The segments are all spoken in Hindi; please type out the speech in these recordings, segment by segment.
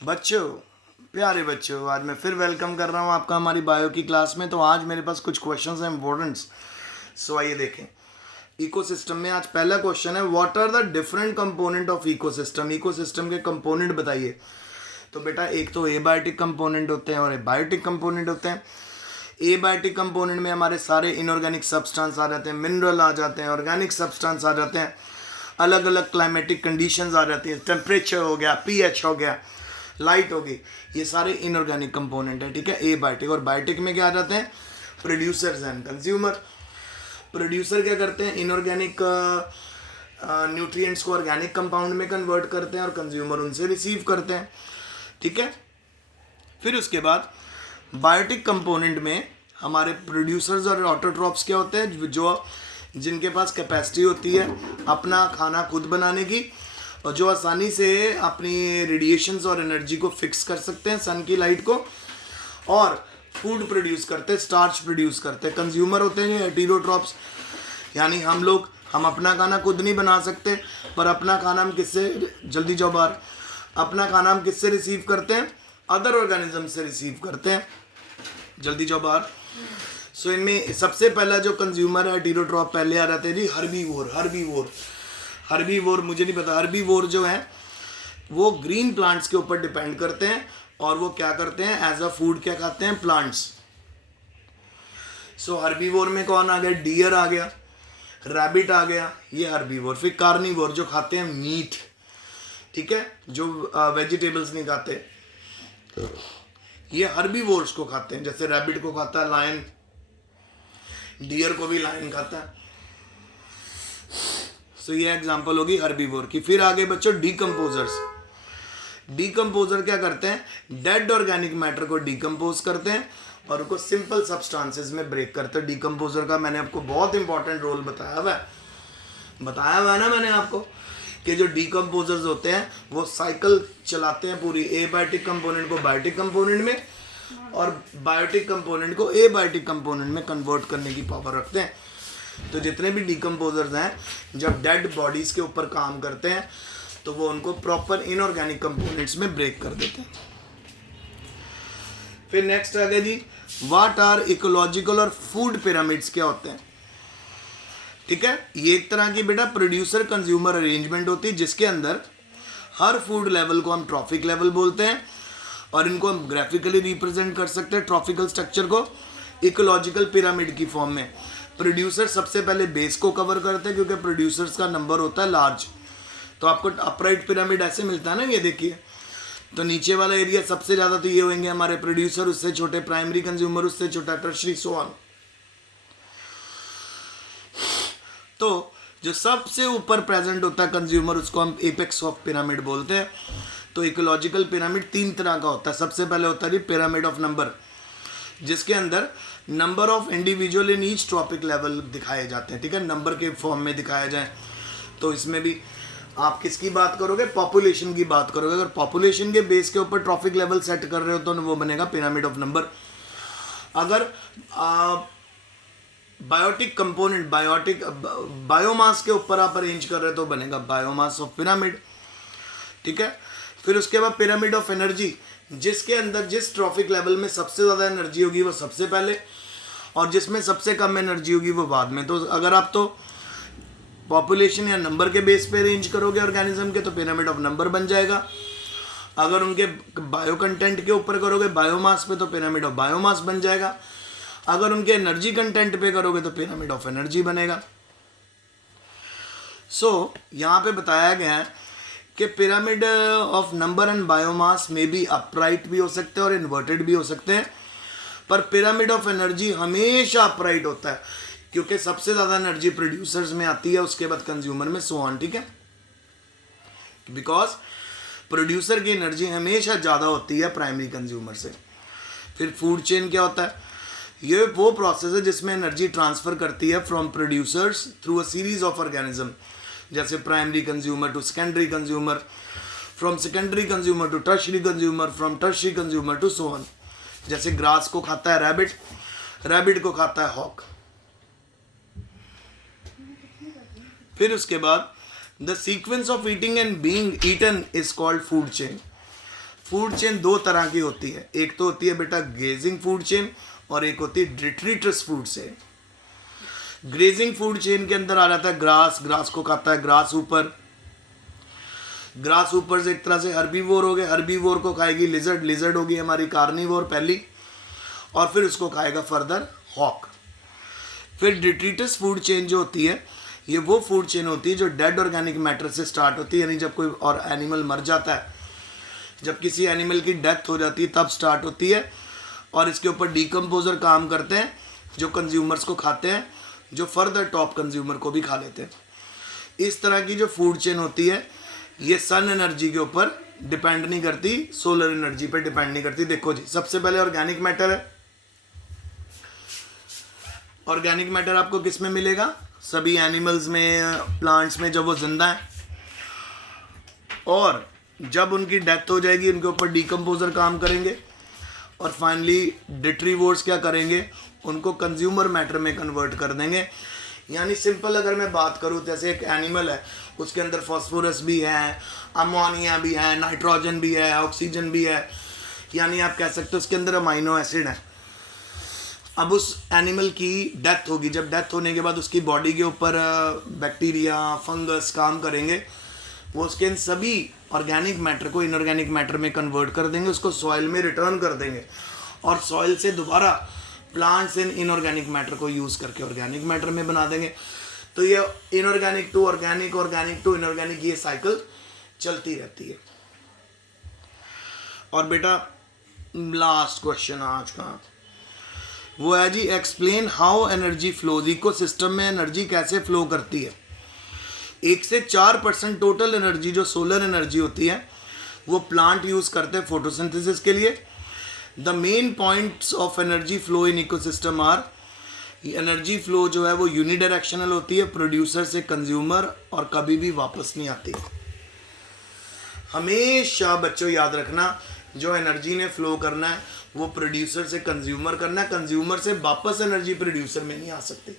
बच्चों, प्यारे बच्चों, आज मैं फिर वेलकम कर रहा हूँ आपका हमारी बायो की क्लास में। तो आज मेरे पास कुछ क्वेश्चंस हैं इम्पोर्टेंट्स। सो आइए देखें। इकोसिस्टम में आज पहला क्वेश्चन है, what are the different component of ecosystem. Ecosystem के कंपोनेंट बताइए। तो बेटा एक तो एबायोटिक कंपोनेंट होते हैं और बायोटिक कंपोनेंट होते हैं। एबायोटिक कंपोनेंट में हमारे सारे इनऑर्गेनिक सब्सटेंस आ जाते हैं, मिनरल आ जाते हैं, ऑर्गेनिक सब्सटेंस आ जाते हैं, अलग अलग क्लाइमेटिक कंडीशंस आ जाती हैं, टेम्परेचर हो गया, पीएच हो गया, लाइट होगी, ये सारे इनऑर्गेनिक कंपोनेंट है। ठीक है, एबायोटिक। और बायोटिक में क्या आ जाते हैं? Producers and consumer. प्रोड्यूसर क्या करते हैं? इनऑर्गेनिक न्यूट्रिएंट्स को ऑर्गेनिक कंपाउंड में कन्वर्ट करते हैं और कंज्यूमर उनसे रिसीव करते हैं। ठीक है, फिर उसके बाद बायोटिक कंपोनेंट में हमारे प्रोड्यूसर्स और ऑटोट्रॉप्स क्या होते हैं? जो जिनके पास कैपेसिटी होती है अपना खाना खुद बनाने की और जो आसानी से अपनी रेडिएशंस और एनर्जी को फिक्स कर सकते हैं, सन की लाइट को, और फूड प्रोड्यूस करते हैं, स्टार्च प्रोड्यूस करते हैं। कंज्यूमर होते हैं हेटेरोट्रॉप्स, यानी हम अपना खाना खुद नहीं बना सकते, पर अपना खाना हम किससे, जल्दी जाओ बाहर, अपना खाना हम किससे रिसीव करते हैं? अदर ऑर्गेनिज्म से रिसीव करते हैं। जल्दी जाओ बाहर। सो इनमें सबसे पहला जो कंज्यूमर है हेटेरोट्रॉप, पहले आ जाते हैं जी हर्बीवोर। मुझे नहीं पता, हर्बीवोर जो है वो ग्रीन प्लांट्स के ऊपर डिपेंड करते हैं और वो क्या करते हैं? एज अ फूड क्या खाते हैं? प्लांट्स। सो हर्बीवोर में कौन आ गया? डियर आ गया, रैबिट आ गया, ये हर्बीवोर। फिर कार्निवोर जो खाते हैं मीट, ठीक है, जो वेजिटेबल्स नहीं खाते, ये हर्बीवोर्स को खाते हैं। जैसे रैबिट को खाता है लायन, डियर को भी लायन खाता है। सो ये एग्जांपल होगी हर्बीवोर की। फिर आगे बच्चों डीकम्पोजर्स। डीकम्पोजर क्या करते हैं? डेड ऑर्गेनिक मैटर को डीकम्पोज करते हैं और उनको सिंपल सब्सटेंसेस में ब्रेक करते हैं। डीकम्पोजर का मैंने आपको बहुत इंपॉर्टेंट रोल बताया हुआ है ना मैंने आपको, कि जो डीकम्पोजर्स होते हैं वो साइकिल चलाते हैं पूरी, एबायोटिक कंपोनेंट को बायोटिक कंपोनेंट में और बायोटिक कंपोनेंट को एबायोटिक कंपोनेंट में कन्वर्ट करने की पावर रखते हैं। तो जितने भी डीकम्पोजर्स हैं जब डेड बॉडीज़ के ऊपर काम करते हैं तो वो उनको प्रॉपर इनऑर्गेनिक कंपोनेंट्स में ब्रेक कर देते हैं। फिर नेक्स्ट आ गया जी, व्हाट आर इकोलॉजिकल और फूड पिरामिड्स क्या होते हैं? ठीक है, ये एक तरह की बेटा प्रोड्यूसर कंज्यूमर अरेंजमेंट होती है जिसके अंदर हर फूड लेवल को हम ट्रॉफिक लेवल बोलते हैं और इनको हम ग्राफिकली रिप्रेजेंट कर सकते हैं, ट्रॉफिकल स्ट्रक्चर को इकोलॉजिकल पिरामिड की फॉर्म में। प्रोड्यूसर सबसे पहले बेस को कवर करते हैं क्योंकि प्रोड्यूसर्स का नंबर होता है लार्ज। तो आपको अपराइट पिरामिड ऐसे मिलता है ना, ये देखिए। तो नीचे वाला एरिया सबसे ज़्यादा तो ये होंगे हमारे प्रोड्यूसर, उससे छोटे प्राइमरी कंज्यूमर, उससे छोटा टर्शरी, सो ऑन। तो जो सबसे ऊपर प्रेजेंट होता है कंज्यूमर, उसको हम एपेक्स ऑफ पिरामिड बोलते हैं। तो इकोलॉजिकल पिरामिड तीन तरह का होता है। सबसे पहले होता है पिरामिड ऑफ नंबर, जिसके अंदर number of individual in each trophic level दिखाए जाते हैं। ठीक है, नंबर के फॉर्म में दिखाया जाए तो इसमें भी आप किसकी बात करोगे? पॉपुलेशन की बात करोगे। अगर पॉपुलेशन के बेस के ऊपर ट्रॉफिक लेवल सेट कर रहे हो तो वो बनेगा पिरामिड ऑफ नंबर। अगर बायोटिक कंपोनेंट, बायोमास के ऊपर आप अरेंज कर रहे हो तो बनेगा बायोमास ऑफ पिरामिड। ठीक है, फिर उसके बाद पिरामिड ऑफ एनर्जी, जिसके अंदर जिस ट्रॉफिक लेवल में सबसे ज़्यादा एनर्जी होगी वो सबसे पहले और जिसमें सबसे कम एनर्जी होगी वो बाद में। तो अगर आप तो पॉपुलेशन या नंबर के बेस पे अरेंज करोगे ऑर्गेनिज्म के तो पिरामिड ऑफ नंबर बन जाएगा। अगर उनके बायो कंटेंट के ऊपर करोगे, बायोमास पे, तो पिरामिड ऑफ बायोमास बन जाएगा। अगर उनके एनर्जी कंटेंट पे करोगे तो पिरामिड ऑफ एनर्जी बनेगा। सो यहाँ पे बताया गया है कि pyramid of number and biomass में भी अपराइट भी हो सकते हैं और इन्वर्टेड भी हो सकते हैं, पर पिरामिड ऑफ एनर्जी हमेशा अपराइट होता है क्योंकि सबसे ज़्यादा एनर्जी प्रोड्यूसर्स में आती है, उसके बाद कंज्यूमर में, सो ऑन। ठीक है, बिकॉज प्रोड्यूसर की एनर्जी हमेशा ज़्यादा होती है प्राइमरी कंज्यूमर से। फिर फूड चेन क्या होता है? ये वो प्रोसेस है जिसमें एनर्जी ट्रांसफ़र करती है from producers through a series of organism, जैसे primary consumer to secondary consumer, from secondary consumer to tertiary consumer, from tertiary consumer to so on. जैसे ग्रास को खाता है रैबिट, रैबिट को खाता है हॉक। फिर उसके बाद the sequence of eating and being eaten is called food chain. Food chain दो तरह की होती है, एक तो होती है बेटा ग्रेजिंग फूड चेन और एक होती है detritus food chain. Grazing food chain के अंदर आ जाता है ग्रास, ग्रास को खाता है ग्रास ऊपर, ग्रास ऊपर से एक तरह से हर्बीवोर हो गए, हर्बीवोर को खाएगी लिजर्ड, लिजर्ड होगी हमारी कार्निवोर पहली, और फिर उसको खाएगा फर्दर हॉक। फिर डिट्रीटस फूड चेन जो होती है ये वो फूड चेन होती है जो डेड ऑर्गेनिक मैटर से स्टार्ट होती है, यानी जब कोई और एनिमल मर जाता है, जब किसी एनिमल की डेथ हो जाती है तब स्टार्ट होती है, और इसके ऊपर डीकम्पोजर काम करते हैं जो कंज्यूमर्स को खाते हैं, जो फर्दर टॉप कंज्यूमर को भी खा लेते हैं। इस तरह की जो फूड चेन होती है ये सन एनर्जी के ऊपर डिपेंड नहीं करती, सोलर एनर्जी पर डिपेंड नहीं करती। देखो जी, सबसे पहले ऑर्गेनिक मैटर है। ऑर्गेनिक मैटर आपको किस में मिलेगा? सभी एनिमल्स में, प्लांट्स में जब वो जिंदा है, और जब उनकी डेथ हो जाएगी उनके ऊपर डीकम्पोजर काम करेंगे, और फाइनली डिट्रीवोर्स क्या करेंगे, उनको कंज्यूमर मैटर में कन्वर्ट कर देंगे। यानी सिंपल अगर मैं बात करूँ, जैसे एक एनिमल है उसके अंदर फॉस्फोरस भी है, अमोनिया भी है, नाइट्रोजन भी है, ऑक्सीजन भी है, यानी आप कह सकते हो उसके अंदर अमाइनो एसिड है। अब उस एनिमल की डेथ होगी, जब डेथ होने के बाद उसकी बॉडी के ऊपर बैक्टीरिया, फंगस काम करेंगे, वो उसके इन सभी ऑर्गेनिक मैटर को इनऑर्गेनिक मैटर में कन्वर्ट कर देंगे, उसको सॉइल में रिटर्न कर देंगे, और सॉइल से दोबारा प्लांट्स इन इनऑर्गेनिक मैटर को यूज़ करके ऑर्गेनिक मैटर में बना देंगे। तो ये inorganic to organic, organic to inorganic, ये साइकिल चलती रहती है। और बेटा लास्ट क्वेश्चन आज का वो है जी, explain how energy flows. Ecosystem में एनर्जी कैसे फ्लो करती है? 1 से 4% टोटल एनर्जी जो सोलर एनर्जी होती है वो प्लांट यूज़ करते हैं फोटोसिंथेसिस के लिए। The main points of energy flow in ecosystem are, energy flow जो है वो यूनिडायरेक्शनल होती है, प्रोड्यूसर से कंज्यूमर, और कभी भी वापस नहीं आती। हमेशा बच्चों याद रखना, जो एनर्जी ने फ्लो करना है वो प्रोड्यूसर से कंज्यूमर करना है, कंज्यूमर से वापस एनर्जी प्रोड्यूसर में नहीं आ सकती।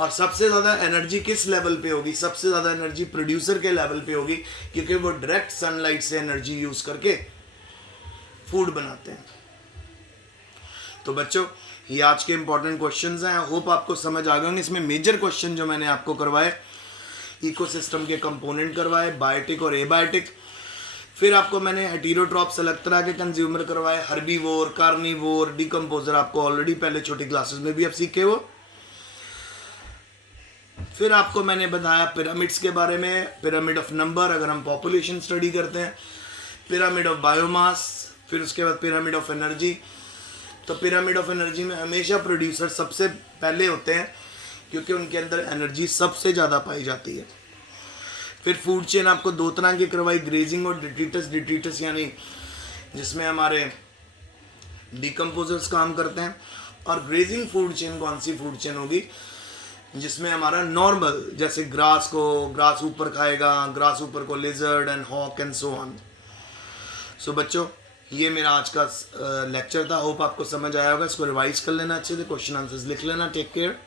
और सबसे ज़्यादा एनर्जी किस लेवल पे होगी? सबसे ज़्यादा एनर्जी प्रोड्यूसर के लेवल पे होगी, क्योंकि वो डायरेक्ट सनलाइट से एनर्जी यूज़ करके फूड बनाते हैं। तो बच्चों ये आज के इंपॉर्टेंट क्वेश्चंस हैं, आई होप आपको समझ आ गए होंगे। इसमें मेजर क्वेश्चन जो मैंने आपको करवाए, इकोसिस्टम के कंपोनेंट करवाए, बायोटिक और एबायोटिक, फिर आपको मैंने हेटेरोट्रॉप्स अलग तरह के कंज्यूमर करवाए, हर्बीवोर, कार्निवोर, डीकम्पोजर आपको ऑलरेडी पहले छोटी क्लासेस में भी आप सीखे हो। फिर आपको मैंने बताया पिरामिड्स के बारे में, पिरामिड ऑफ नंबर अगर हम पॉपुलेशन स्टडी करते हैं, पिरामिड ऑफ बायोमास, फिर उसके बाद पिरामिड ऑफ एनर्जी। तो पिरामिड ऑफ एनर्जी में हमेशा प्रोड्यूसर सबसे पहले होते हैं, क्योंकि उनके अंदर एनर्जी सबसे ज़्यादा पाई जाती है। फिर फूड चेन आपको दो तरह की करवाई, ग्रेजिंग और डिट्रीटस। डिट्रीटस यानी जिसमें हमारे डीकम्पोजर्स काम करते हैं, और ग्रेजिंग फूड चेन कौन सी फूड चेन होगी? जिसमें हमारा नॉर्मल, जैसे ग्रास को, ग्रास ऊपर खाएगा, ग्रास ऊपर को lizard and hawk and so on. So बच्चों ये मेरा आज का लेक्चर था, होप आपको समझ आया होगा। इसको रिवाइज कर लेना अच्छे से, क्वेश्चन आंसर्स लिख लेना। Take care.